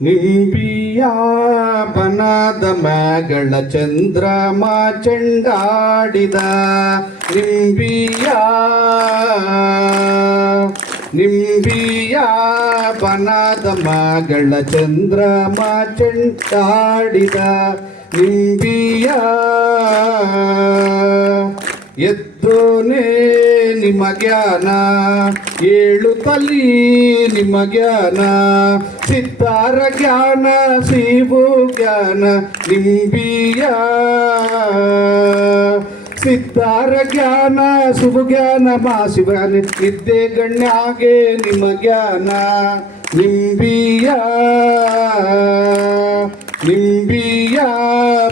ನಿಂಬಿಯ ಬನದ ಮ್ಯಾಗಳ ಚಂದ್ರಮ ಚೆಂಡಾಡಿದ ನಿಂಬಿಯ ಬನದ ಮ್ಯಾಗಳ ಚಂದ್ರಮ ಚೆಂಡಾಡಿದ ನಿಂಬಿಯ ಎದ್ದೋನೇ ನಿಮ್ಮ ಜ್ಞಾನ ಏಳು ತಲಿ ನಿಮ್ಮ ಜ್ಞಾನ ಸಿದ್ಧಾರ ಜ್ಞಾನ ಶಿವು ಜ್ಞಾನ ನಿಂಬಿಯ ಸಿದ್ಧಾರ ಜ್ಞಾನ ಶುಭ ಜ್ಞಾನ ಮಾ ಶಿವನ ನಿದ್ದೆ ಗಣ್ಯಾಗೆ ನಿಮ್ಮ ಜ್ಞಾನ ನಿಂಬಿಯ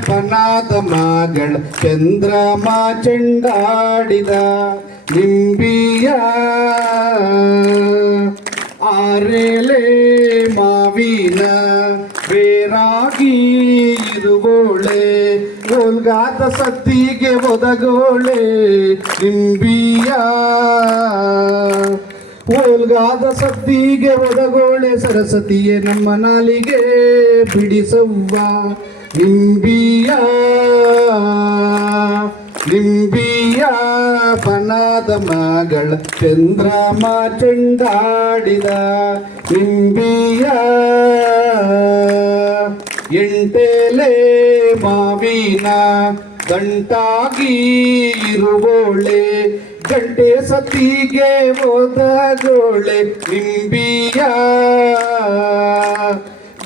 ಬನದ ಮಗಳ ಚಂದ್ರಮ ಚೆಂಡಾಡಿದ ನಿಂಬಿಯ ಆರೇಲೆ ಮಾವಿನ ಬೇರಾಗಿ ಇರುವೋಳೆ ಓಲ್ಗಾದ ಸತ್ತಿಗೆ ಒದಗೋಳೆ ನಿಂಬಿಯ ಓಲ್ಗಾದ ಸತ್ತಿಗೆ ಒದಗೋಳೆ ಸರಸ್ವತಿಯೇ ನಮ್ಮ ನಾಲಿಗೆ ಬಿಡಿಸವ್ವ ನಿಂಬಿಯ ಬನದ ಮಗಳ ಚಂದ್ರಮ ಚೆಂಡಾಡಿದ ನಿಂಬಿಯ ಎಂಟೇಲೆ ಮಾವಿನ ದಂಟಾಗಿ ಇರುವೋಳೆ ಗಂಟೆ ಸತಿಗೆ ಓದಗೋಳೆ ನಿಂಬಿಯ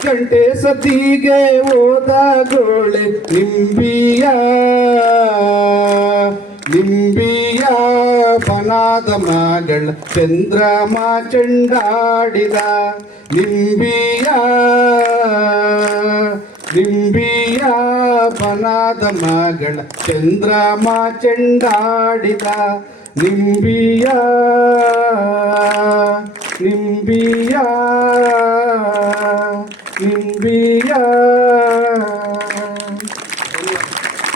ಗಂಟೆ ಸತಿಗೆ ಓದಗೋಳೆ ನಿಂಬಿಯ ಬನದ ಮಗಳ ಚಂದ್ರಮ ಚೆಂಡಾಡಿದ ನಿಂಬಿಯ ಬನದ ಮಗಳ ಚಂದ್ರಮ ಚೆಂಡಾಡಿದ ನಿಂಬಿಯ